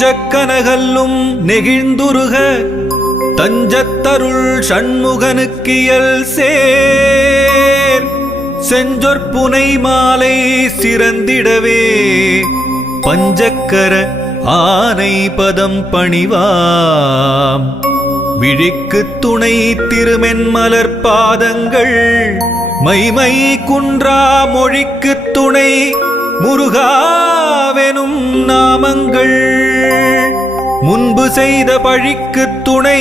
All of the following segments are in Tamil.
நெஞ்சக்கனகல்லும் நெகிழ்ந்துருக தஞ்சத்தருள் சண்முகனுக்கியல் சேர் செஞ்சொற்புனை மாலை சிறந்திடவே பஞ்சக்கர ஆனை பதம் பணிவாம் விழிக்கு துணை திருமென்மலர் பாதங்கள் மைமை குன்றா மொழிக்கு துணை முருகாவெனும் நாமங்கள் முன்பு செய்த பழிக்கு துணை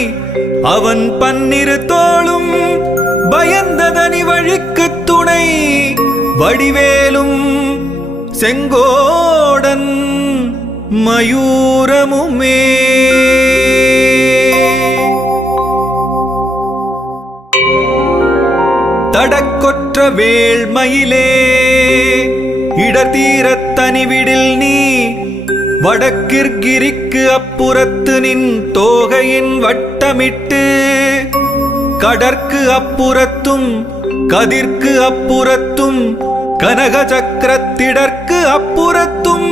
அவன் பன்னிரு தோளும் பயந்ததனி வழிக்கு துணை வடிவேலும் செங்கோடன் மயூரமுமே. தடக்கொற்ற வேள்மயிலே இடத்தீரத் தனிவிடில் நீ வடக்கிற்கிரிக்கு அப்புறத்து நின் தோகையின் வட்டமிட்டு கடற்கு அப்புறத்தும் கதிர்க்கு அப்புறத்தும் கனக சக்கரத்திடற்கு அப்புறத்தும்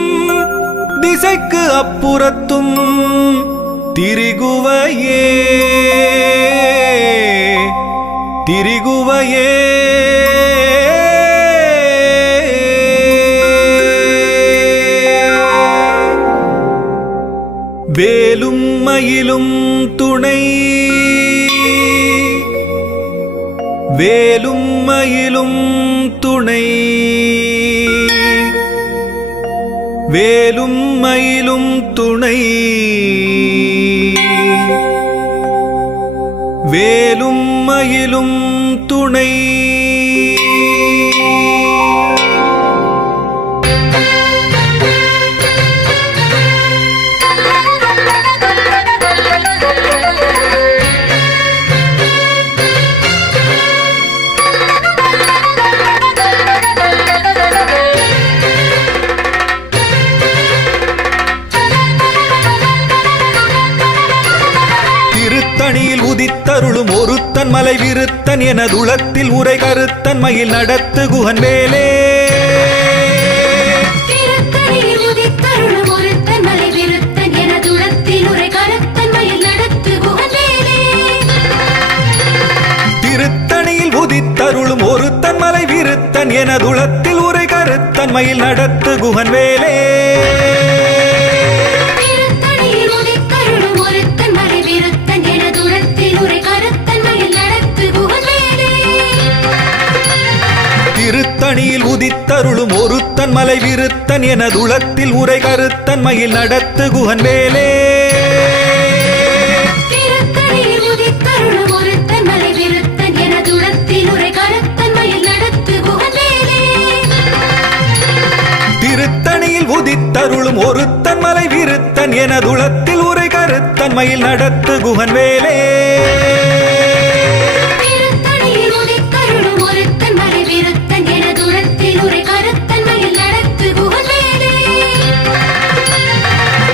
திசைக்கு அப்புறத்தும் திரிகுவையே திரிகுவையே வேலும் மயிலும் துணை வேலும் மயிலும் துணை வேலும் மயிலும் துணை வேலும் மயிலும் துணை. உதித்தருளும் ஒருத்தன் மலை விருத்தன் எனதுளத்தில் உரை கருத்தன் மயில் நடத்து குகன் வேலே. திருத்தணியில் உதித்தருளும் ஒருத்தன் மலை விருத்தன் எனதுளத்தில் உரை கருத்தன் மயில் நடத்து குகன் வேலே. திருத்தணியில் உதித்தருளும் ஒருத்தன் மலை விருத்தன் எனதுளத்தில் உரை கருத்தன் மயில் நடத்து குகன் வேலே. திருத்தணியில் உதித்தருளும் ஒருத்தன் மலை விருத்தன் எனதுளத்தில் உரை கருத்தன் மயில் நடத்து குகன் வேலே. திருத்தணியில் உதித்தருளும் ஒருத்தன் மலை விருத்தன் எனதுளத்தில் உரை கருத்தன் மயில் நடத்து குகன் வேலே. திருத்தணியில் உதித்தருளும் ஒருத்தன் மலை விருத்தன் எனதுளத்தில் உரை கருத்தன் மயில் நடத்து குகன் வேலே.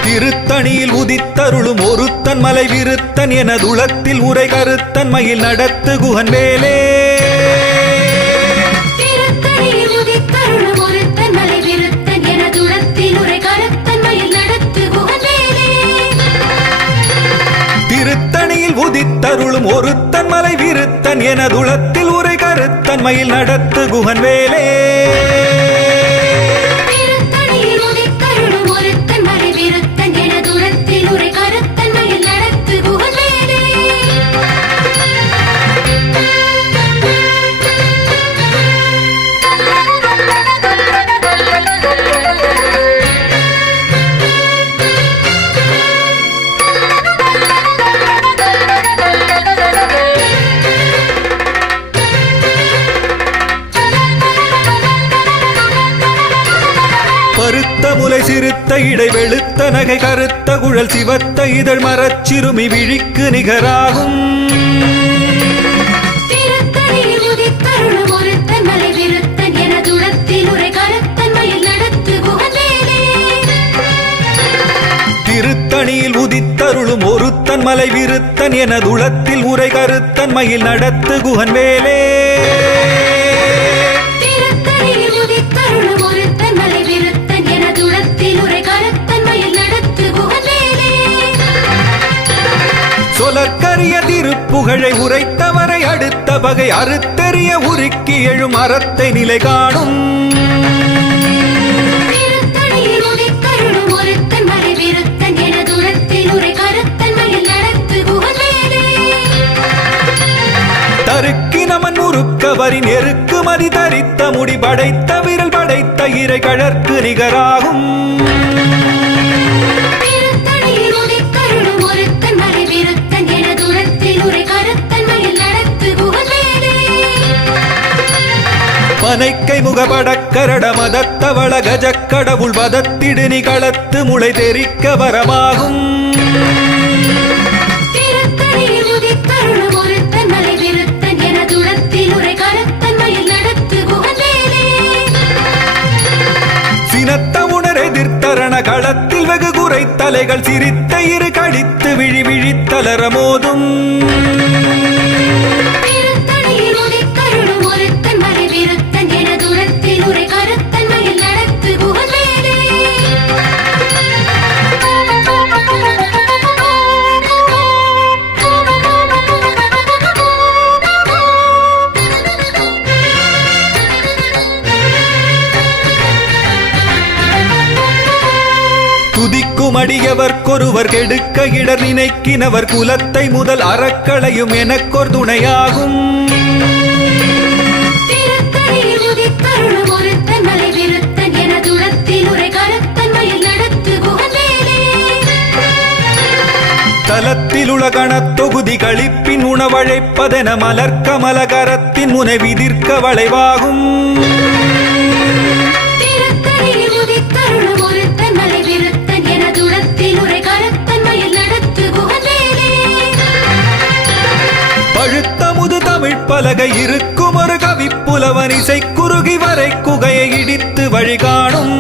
திருத்தணியில் உதித்தருளும் ஒருத்தன் மலை விருத்தன் எனதுளத்தில் உரை கருத்தன் மயில் நடத்து குகன் வேலே. திருத்தணியில் உதித்தருளும் ஒருத்தன் மலை விருத்தன் எனதுளத்தில் உரை கருத்தன் மயில் நடத்து குகன் வேலே. திருத்தணியில் உதித்தருளும் ஒருத்தன் மலை விருத்தன் எனதுளத்தில் உரை கருத்தன் மயில் நடத்து குகன் வேலே. பருத்த முலை சிறுத்த இடை வெளுத்த நகை கருத்த குழல் சிவத்த இதழ் மரச்சிறுமி விழிக்கு நிகராகும். திருத்தணியில் உதித்தருளும் ஒருத்தன் மலை விருத்தன் எனதுளத்தில் உரை கருத்தன் மயில் நடத்து குகன் வேலே. திருத்தணியில் உதித்தருளும் ஒருத்தன் மலை விருத்தன் எனதுளத்தில் உரை கருத்தன் மயில் நடத்து குகன் வேலே. திருத்தணியில் உதித்தருளும் ஒருத்தன் மலை விருத்தன் எனதுளத்தில் உரை கருத்தன் மயில் நடத்து குகன் வேலே. புலற்கரிய திருப்புகழை உரைத்தவரை அடுத்த பகை அறுத்தெறிய உருக்கி எழும் அறத்தை நிலை காணும். தருக்கு நமன் முறுக்கவரின் எருக்கு மதி தரித்த முடி படைத்த விரல் படைத்த இறை கழற்கு நிகராகும். பனைக்கை முகபடக்கரட மதத்தவள கஜக்கடவுள் வதத்திடு நிகளத்து முளை தெரிக்க வரமாகும். சினத்த உணர் எதிர்த்தரண களத்தில் வெகு குறை தலைகள் சிரித்த இரு கழித்து விழி விழித்தலர மோதும். துதிக்கும் அடியவர்க்கொருவர் கெடுக்க இடர் நினைக்கினவர் குலத்தை முதல் அறக்களையும் எனக்கொர் துணையாகும். தலத்தில் உலகணத் தொகுதி கழிப்பின் உணவழைப்பதென மலர்க்கமலகரத்தின் முனை விதிர்க்க வளைவாகும். பழுத்தமுது தமிழ் பலகை இருக்கும் ஒரு கவிப்புலவன் இசை குறுகி வரை குகையை இடித்து வழிகாணும்.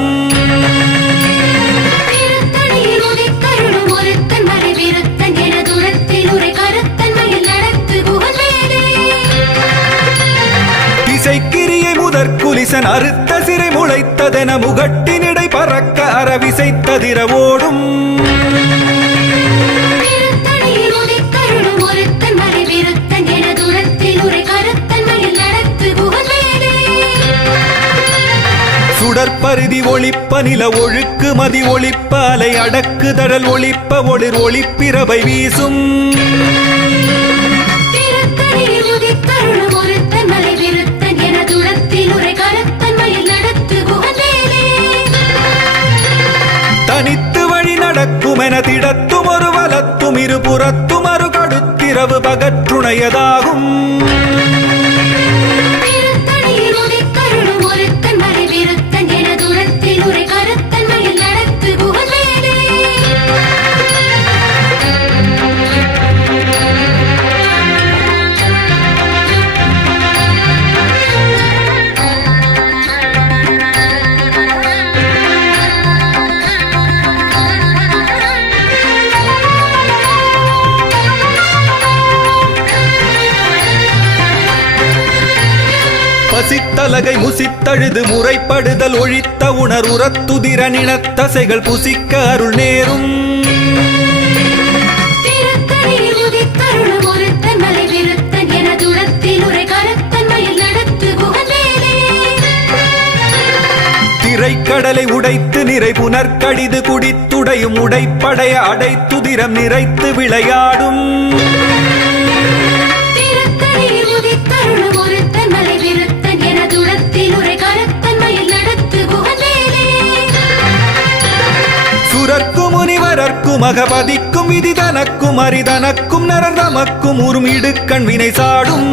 இசைக்கிரியை முதற்குலிசன் அறுத்த சிறை முளைத்ததென முகட்டினிடை பறக்க அறவிசைத்ததிர ஓடும். சுடற்பரிதி ஒளிப்ப நில ஒழுக்கு மதி ஒளிப்ப அலை அடக்கு தடல் ஒளிப்ப ஒளிர் ஒளிப்பிரபை வீசும். தனித்து வழி நடக்கும் என திடத்தும் ஒரு வலத்தும் இருபுறத்தும் அரு கடுத்திரவு பகற்றுணையதாகும். பசித்தலகை முசித்தழுது முறைப்படுதல் ஒழித்த உணர் உரத்துதிர நினத்தசைகள் புசிக்க அருள் நேரும். திரைக்கடலை உடைத்து நிறை புனர்கடிது குடித்துடையும் உடைப்படைய அடைத்துதிரம் நிறைத்து விளையாடும். சுரர்க்கும் முனிவரர்க்கும் அகபதிக்கும் விதி தனக்கும் அரிதனக்கும் நரர் தமக்கும் உறும் இடுக்கண் வினை சாடும்.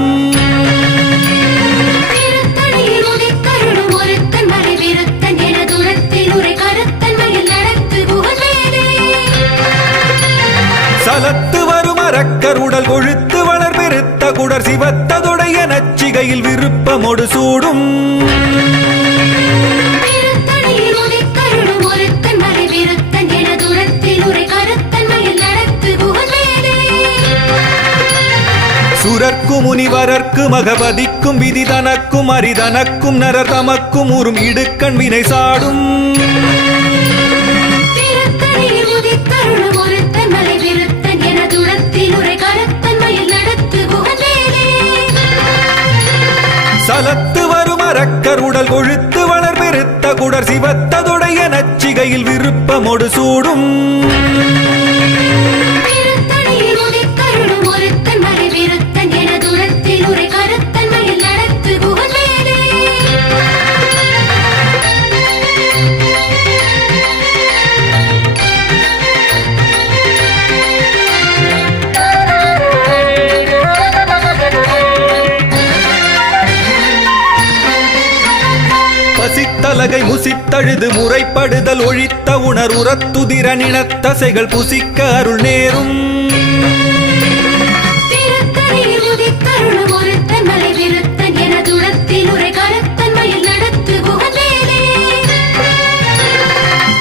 சலத்து வரும் அரக்கர் உடல் கொழுத்து வளர் பெருத்த குடர் சிவத்ததுடைய நச்சிகையில் விருப்பமொடு சூடும். சுரர்க்கும் முனிவரர்க்கும் அகபதிக்கும் விதி தனக்கும் அரிதனக்கும் நரர் தமக்கும் உறும் இடுக்கண் வினை சாடும். திருத்தணியில் உதித்தருளும் ஒருத்தன் மலை விருத்தன் எனதுளத்தில் உரை திட்டமொடு சூடும் பசித்தலகை முசித்தழுது முறைப்படுதல் ஒழித்த உணர் உரத்துதிர நினத்தசைகள் புசிக்க அருள் நேரும்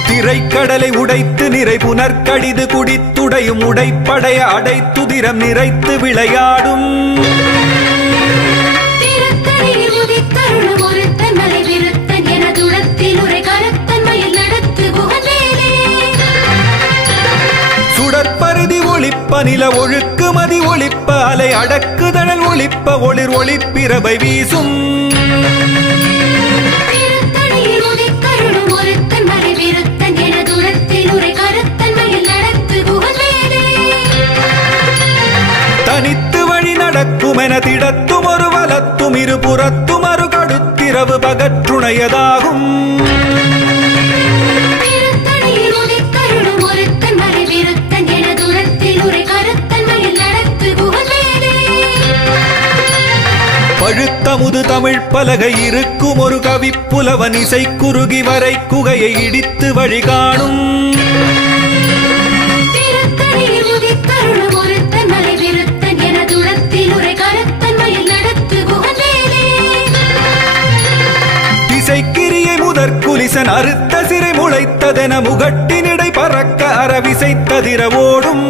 திரைக்கடலை உடைத்து நிறை புனர்கடிது குடித்துடையும் உடைப்படைய அடைத்துதிரம் நிறைத்து விளையாடும் சுடற்பருதி ஒளிப்ப நில ஒழுக்கு மதி ஒளிப்ப அலை அடக்குதழல் ஒளிப்ப ஒளிர் ஒளிப்பிரபை வீசும் தனித்து வழி நடக்குமென திடத்தும் ஒரு வலத்தும் இருபுறத்தும் அரு கடுத்திரவு பகற்றுணையதாகும் பழுத்தமுது தமிழ் பலகை இருக்கும் ஒரு கவிப்புலவன் இசை குறுகி வரை குகையை இடித்து வழி காணும் திசைக்கிரியை முதற் குலிசன் அறுத்த சிறை முளைத்ததென முகட்டினிடை பறக்க அறவிசைத்ததிர ஓடும்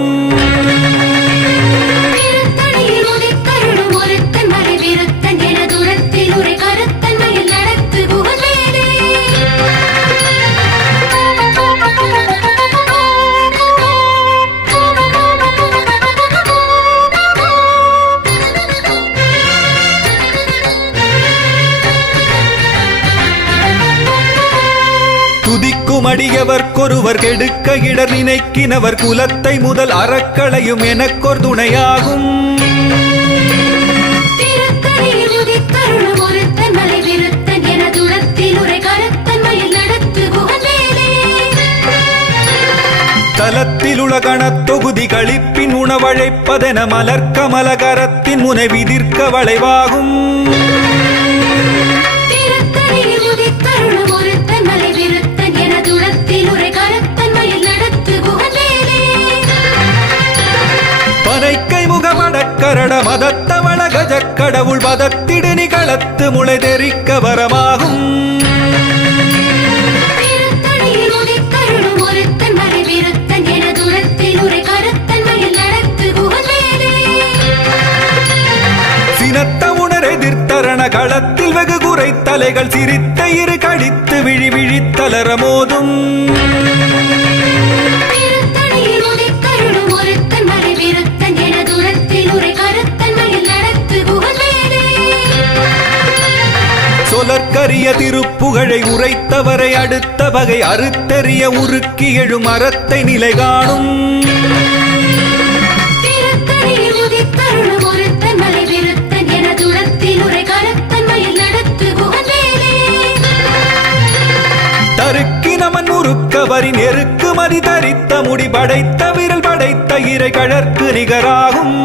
துதிக்கும் அடியவர்க்கொருவர் கெடுக்க இடர் நினைக்கினவர் குலத்தை முதல் அறக்களையும் எனக்கொரு துணையாகும் தலத்தில் உலகணத் தொகுதி கழிப்பின் உணவழைப்பதென மலர்க்கமலகரத்தின் முனை விதிர்க்க வளைவாகும் பனைக்கை முகமடக்கரட மதத்தவள கஜக்கடவுள் பதத்திடு நிகளத்து முளை தெரிக்க வரமாகும் சினத்த உணர் எதிர்த்தரண களத்தில் வெகு குறை தலைகள் சிரித்த இரு கழித்து விழி விழித்தலர மோதும் சொலற்கரிய திருப்புகழை உரைத்தவரை அடுத்த வகை அறுத்தெறிய உருக்கி எழும் அறத்தை நிலை காணும் தருக்கினமன் உருக்கவரி நெருக்கு மதி தரித்த முடி படைத்த விரல் படைத்த இறை கழற்கு நிகராகும்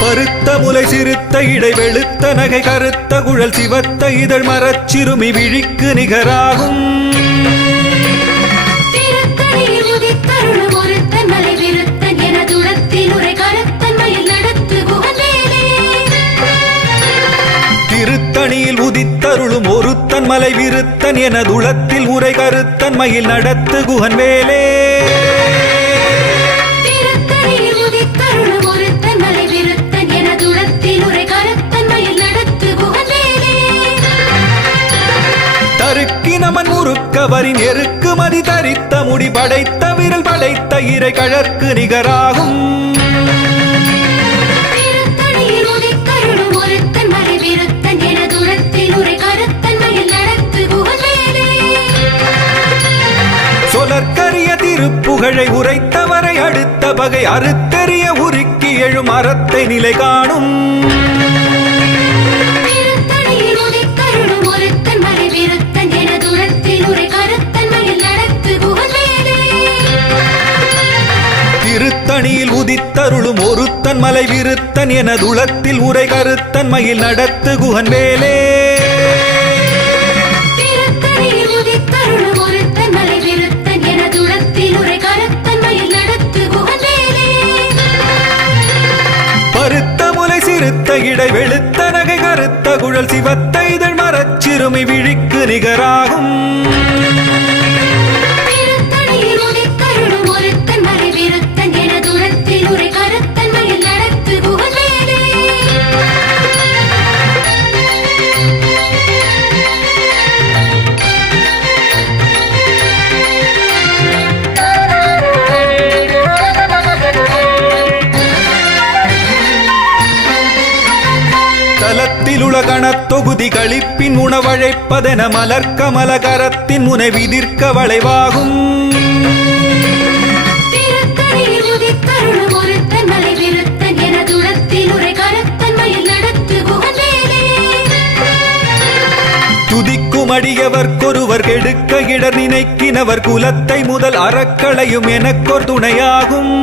பருத்த முலை சிறுத்த இடை வெளுத்த நகை கருத்த குழல் சிவத்த இதழ் மரச்சிறுமி விழிக்கு நிகராகும் திருத்தணியில் உதித்தருளும் ஒருத்தன் மலை விருத்தன் எனதுளத்தில் உரை கருத்தன் மயில் நடத்து குகன் வேலே நமன் முறுக்கவரின் எருக்கு மதி தரித்த முடி படைத்த விரல் படைத்த இறை கழற்கு நிகராகும் சொலற்கரிய திருப்புகழை உரைத்தவரை அடுத்த பகை அறுத்தெறிய உருக்கி எழும் அறத்தை நிலை காணும் திருத்தணியில் உதித்தருளும் ஒருத்தன் மலை விருத்தன் எனதுளத்தில் உரை கருத்தன் மயில் நடத்து குகன் வேலே பருத்த முலை சிறுத்த இடை வெளுத்த நகை கருத்த குழல் சிவத்த இதழ் மரச்சிறுமி விழிக்கு நிகராகும் தலத்திலுலகணத் தொகுதி களிப்பின் உணவழைப்பதென மலர்கமல கரத்தின் முனை விதிர்க்க வளைவாகும் துதிக்கும் அடியவர்க்கொருவர் கெடுக்க இடர் நினைக்கினவர் குலத்தை முதல் அறக்களையும் எனக்கொர் துணையாகும்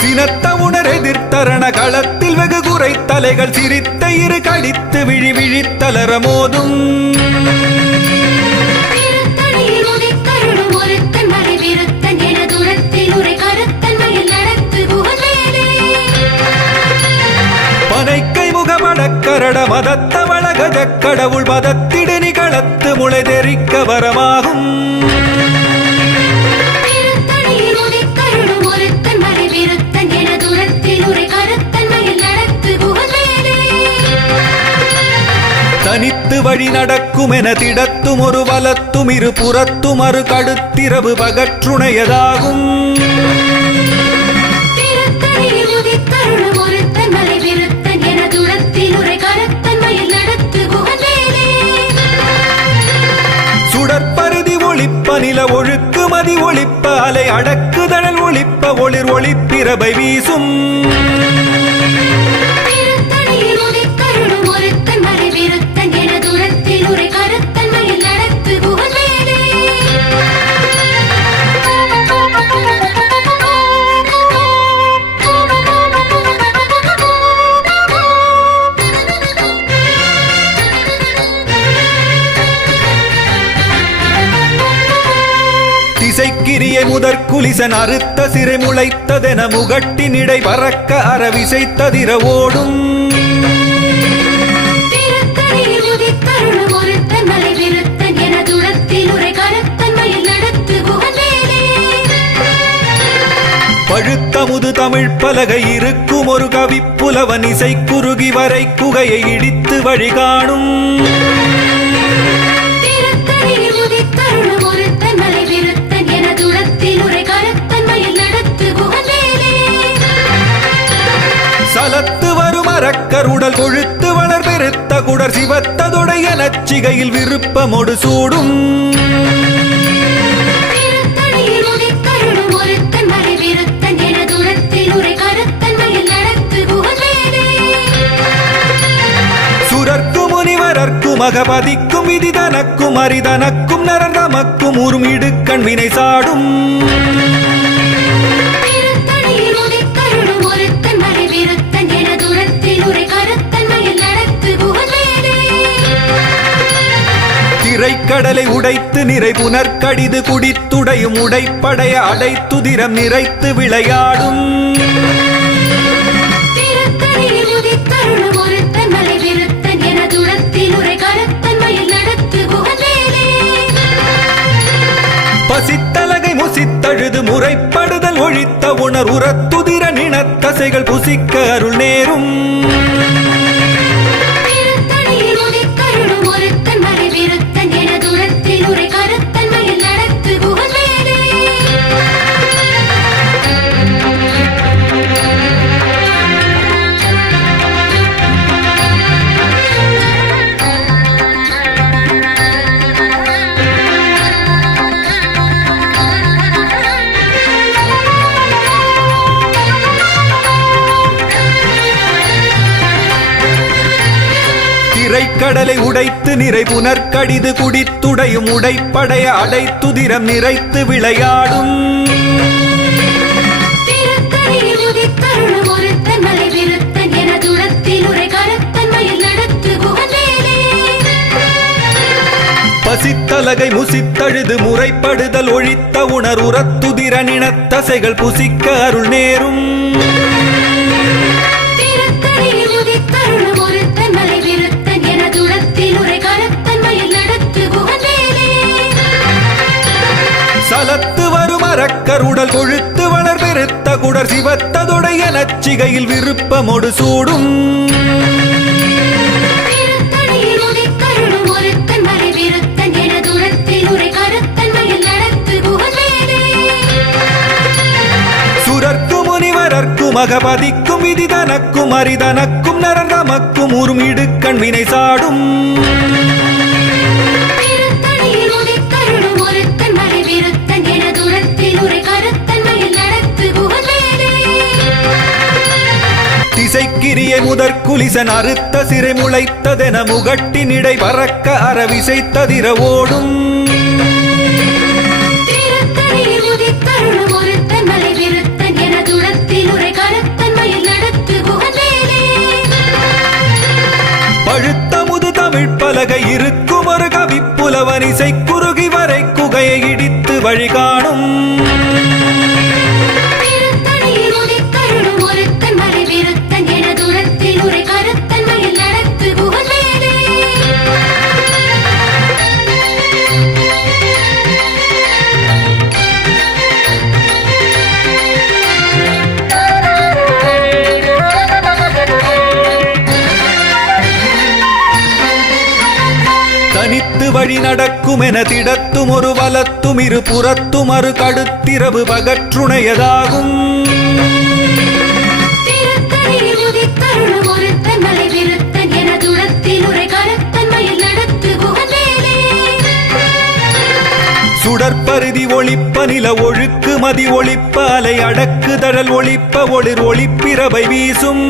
சினத்த உணர் எதிர்த்தரண களத்தில் வெகு குறை தலைகள் சிரித்த இரு கடித்து விழி விழித்தலர மோதும் பனைக்கை முகமடக்கரட மதத்த வளகஜ கடவுள் மதத்திடு நிகழத்து முளை தெரிக்க வரமாகும் தனித்து வழி நடக்கும் என திடத்தும் ஒரு வலத்தும் இரு புறத்தும் அரு கடுத்திரவு பகற்றுணையதாகும் சுடற்பருதி ஒளிப்ப நில ஒழுக்கு மதி ஒளிப்ப அலை அடக்குதழல் ஒளிப்ப ஒளிர் ஒளிப்பிரபை வீசும் திசைக்கிரிய முதற்குலிசன் அறுத்த சிறை முளைத்ததென முகட்டின் இடை பறக்க அறவிசைத்ததிர ஓடும் பழுத்த முது தமிழ் பலகை இருக்கும் ஒரு கவிப்புலவன் இசை குறுகி வரை குகையை இடித்து வழி காணும் சலத்து வரும் அரக்கருடல் கொழுத்து வளர் பெருத்த குடர் சிவத்ததுடைய நச்சிகையில் விருப்பமொடு சூடும் சுரர்க்கும் முனிவரர்க்கும் மகபதிக்கும் விதி தனக்கும் அரிதனக்கும் நரர் தமக்கும் உறும் இடுக்கண் வினை சாடும் திரைக்கடலை உடைத்து நிறை புனற்கடிது குடித்துடையும் உடைப்படைய அடைத்துதிரம் நிறைத்து விளையாடும் பசித்தலகை முசித்தழுது முறைப்படுதல் ஒழித்த உணர் உரத்துதிர நினத்தசைகள் புசிக்க அருள் நேரும் திரைக்கடலை உடைத்து நிறை புனற்கடிது குடித்துடையும் உடைப்படைய அடைத்துதிரம் நிறைத்து விளையாடும் பசித்தலகை முசித்தழுது முறைப்படுதல் ஒழித்த உணர் உரத்துதிர நினத்தசைகள் புசிக்க அருள் நேரும் சலத்து வரும் அரக்கருடல் கொழுத்து வளர் பெருத்த குடர் சிவத்ததுடைய நச்சிகையில் விருப்பமொடு சூடும் சுரர்க்கும் முனிவரர்க்கும் அகபதிக்கும் விதி தனக்கும் அரிதனக்கும் நரந்தமக்கும் உறும் இடுக்கண் வினை சாடும் திசைக்கிரியை முதற்குலிசன் அறுத்த சிறை முளைத்ததென முகட்டினிடை பறக்க அறவிசைத்ததிர ஓடும் பழுத்த முது தமிழ் பலகை இருக்கும் ஒரு கவிப்புலவன் இசை குறுகி வரை குகையை இடித்து வழிகாணும் தனித்து வழி நடக்கும் என திடத்தும் ஒரு வலத்தும் இரு புறத்தும் அரு கடுத்திரவு பகற்றுணையதாகும் சுடற்பருதி ஒளிப்ப நில ஒழுக்கு மதி ஒளிப்ப அலை அடக்கு தழல் ஒளிப்ப ஒளிர் ஒளிப்பிரவை வீசும்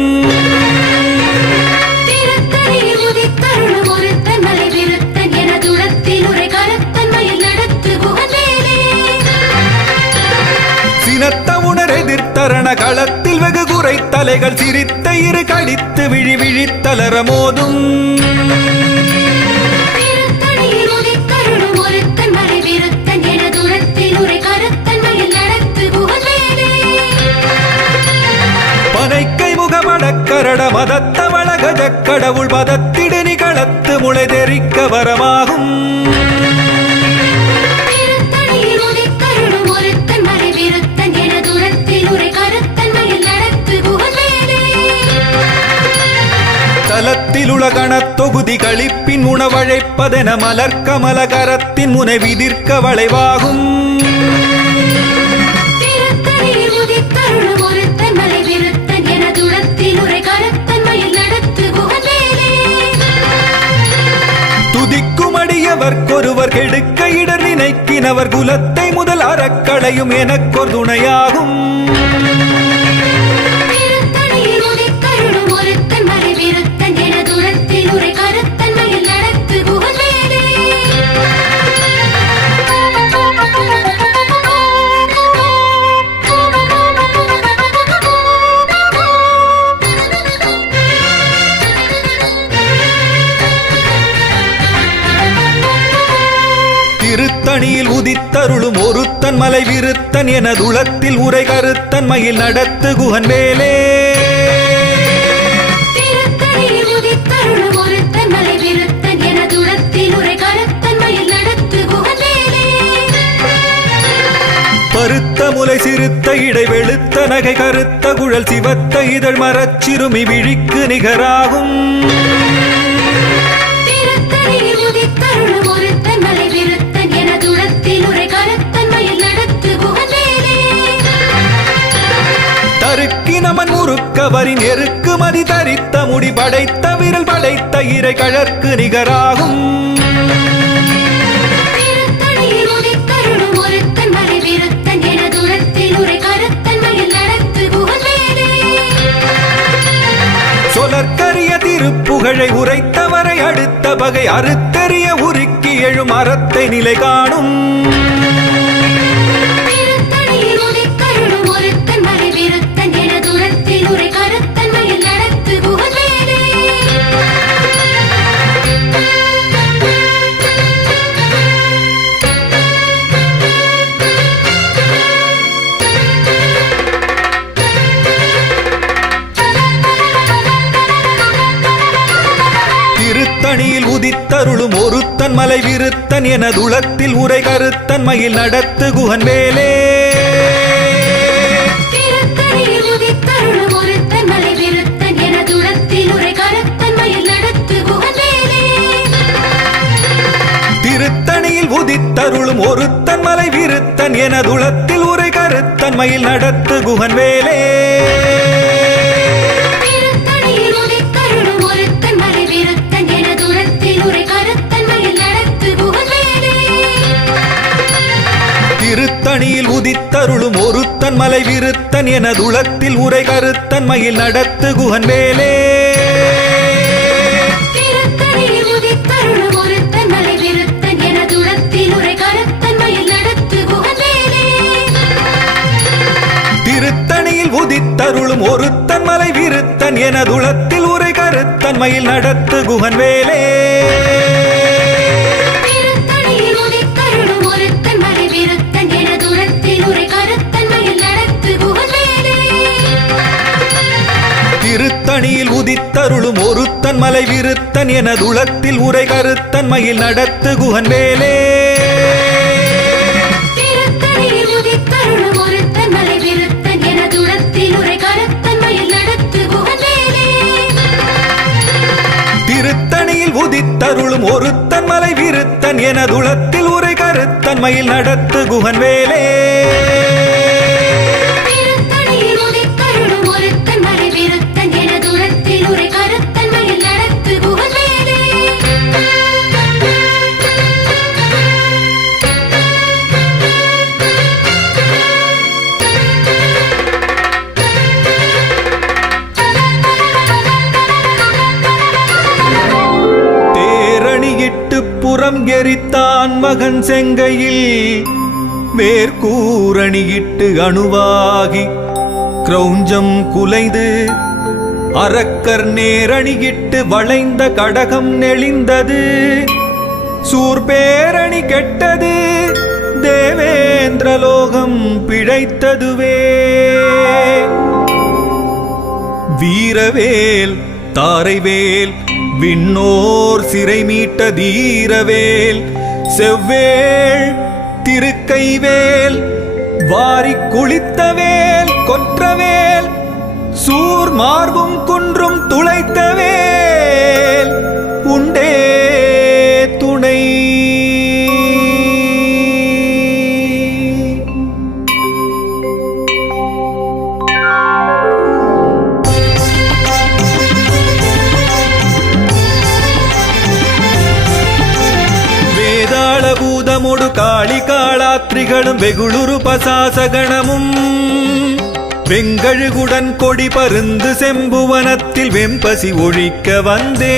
சினத்த உணர் எதிர்த்தரண களத்தில் வெகு குறை தலைகள் சிரித்த இரு கடித்து விழி விழித்தலர மோதும் பனைக்கை முகமடக்கரட மதத்த வளகஜ கடவுள் மதத்திடு நிகளத்து முளை தெரிக்க வரமாகும் தலத்தில் உலகணத் தொகுதி களிப்பின் உணவழைப்பதென மலர் கமலகரத்தின் முனை விதிர்க்க வளைவாகும் துதிக்கும் அடியவர்க்கொருவர் கெடுக்க இடர் நினைக்கினவர் குலத்தை முதல் அறக்களையும் எனக்கொரு துணையாகும் திருத்தணியில் உதித்தருளும் ஒருத்தன் மலை விருத்தன் எனதுளத்தில் உரை கருத்தன் மயில் நடத்து குகன் வேலே திருத்தணியில் உதித்தருளும் ஒருத்தன் மலை விருத்தன் எனதுளத்தில் உரை கருத்தன் மயில் நடத்து குகன் வேலே பருத்த முலை சிறுத்த இடை வெளுத்த நகை கருத்த குழல் சிவத்த இதழ் மரச்சிறுமி விழிக்கு நிகராகும் திருத்தணியில் உதித்தருளும் ஒருத்தன் மலை விருத்தன் எனதுளத்தில் உரை கருத்தன் மயில் நடத்து குகன் வேலே தருக்கி நமன் முறுக்கவரின் எருக்கு மதி தரித்த முடி படைத்த விரல் படைத்த இறை கழற்கு நிகராகும் திருத்தணியில் உதித்தருளும் ஒருத்தன் மலை விருத்தன் எனதுளத்தில் உரை கருத்தன் மயில் நடத்து குகன் வேலே சொலற்கரிய திருப்புகழை உரைத்தவரை அடுத்த பகை அறுத்தெறிய உருக்கி எழும் அறத்தை நிலை காணும் திருத்தணியில் உதித்தருளும் ஒருத்தன் மலை விருத்தன் எனதுளத்தில் உரை கருத்தன் மயில் நடத்து குகன் வேலே திருத்தணியில் உதித்தருளும் ஒருத்தன் மலை விருத்தன் எனதுளத்தில் உரை கருத்தன் மயில் நடத்து குகன் வேலே திருத்தணியில் உதித்தருளும் ஒருத்தன் மலை விருத்தன் எனதுளத்தில் உரை கருத்தன் மயில் நடத்து குகன் வேலே திருத்தணியில் உதித்தருளும் ஒருத்தன் மலை விருத்தன் எனதுளத்தில் உரை கருத்தன் மயில் நடத்து குகன் வேலே திருத்தணியில் உதித்தருளும் ஒருத்தன் மலை விருத்தன் எனதுளத்தில் உரை கருத்தன் மயில் நடத்து குகன் வேலே திருத்தணியில் உதித்தருளும் ஒருத்தன் மலை விருத்தன் எனதுளத்தில் உரை கருத்தன் மயில் நடத்து குகன் வேலே திருத்தணியில் உதித்தருளும் ஒருத்தன் மலை விருத்தன் எனதுளத்தில் உரை கருத்தன் மயில் நடத்து குகன் வேலே திருத்தணியில் உதித்தருளும் ஒருத்தன் மலை விருத்தன் எனதுளத்தில் உரை கருத்தன் மயில் நடத்து குகன் வேலே திருத்தணியில் உதித்தருளும் ஒருத்தன் மலை விருத்தன் எனதுளத்தில் உரை கருத்தன் மயில் நடத்து குகன் வேலே திருத்தணியில் உதித்தருளும் ஒருத்தன் மலை விருத்தன் எனதுளத்தில் உரை கருத்தன் மயில் நடத்து குகன் வேலே திருத்தணியில் உதித்தருளும் ஒருத்தன் மலை விருத்தன் எனதுளத்தில் உரை கருத்தன் மயில் நடத்து குகன் வேலே திருத்தணியில் உதித்தருளும் ஒருத்தன் மலை விருத்தன் எனதுளத்தில் உரை கருத்தன் மயில் நடத்து குகன் வேலே திருத்தணியில் உதித்தருளும் ஒருத்தன் மலை விருத்தன் எனதுளத்தில் உரை கருத்தன் மயில் நடத்து குகன் வேலே தேரணியிட்டு புறம் எரித்தான் மகன் செங்கையில் வேர்கூரணியிட்டு அணுவாகி கிரௌஞ்சம் குலைந்து அரக்கர் நேரணியிட்டு வளைந்த கடகம் நெளிந்தது சூர்பேரணி கெட்டது தேவேந்திரலோகம் பிழைத்ததுவே வீரவேல் தாரைவேல் விண்ணோர் சிறை மீட்ட தீரவேல் செவ்வேள் திருக்கைவேல் வாரிக் குளித்தவேல் கொற்றவேல் சூர் மார்பும் குன்றும் துளைத்தவேல் உண்டே துணை பூதமுடு காளி காளாத்ரிகளும் வெகுளுரு பசாசகணமும் வெங்கழுகுடன் கொடி பருந்து செம்புவனத்தில் வெம்பசி ஒழிக்க வந்தே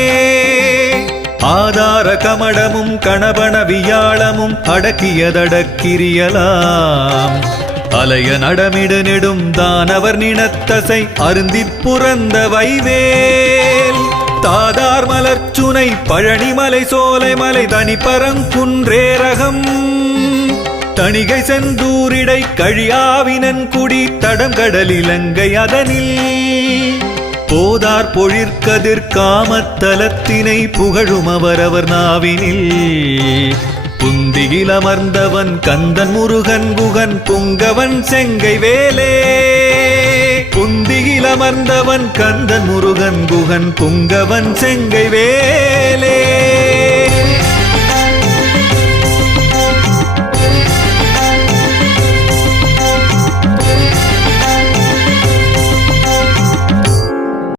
ஆதார கமடமும் கணபன வியாழமும் அடக்கியதடக்கிரியலாம் அலைய நடமிடு நெடும் தானவர் நினத்தசை அருந்திப் புறந்த வைவேல் தாதார் மலர்ச்சுனை பழனிமலை சோலைமலை தனி பரங்குன்றேரகம் தணிகை செந்தூரிடை கழியாவினன் குடி தடம் கடலிலங்கை அதனில் போதார் பொழிற்கதிர் காமத்தலத்தினை புகழும் அவரவர் நாவினில் புந்தியில் அமர்ந்தவன் கந்தன் முருகன் குகன் புங்கவன் செங்கை வேலே புந்தியில் அமர்ந்தவன் கந்தன் முருகன் குகன் புங்கவன் செங்கை வேலே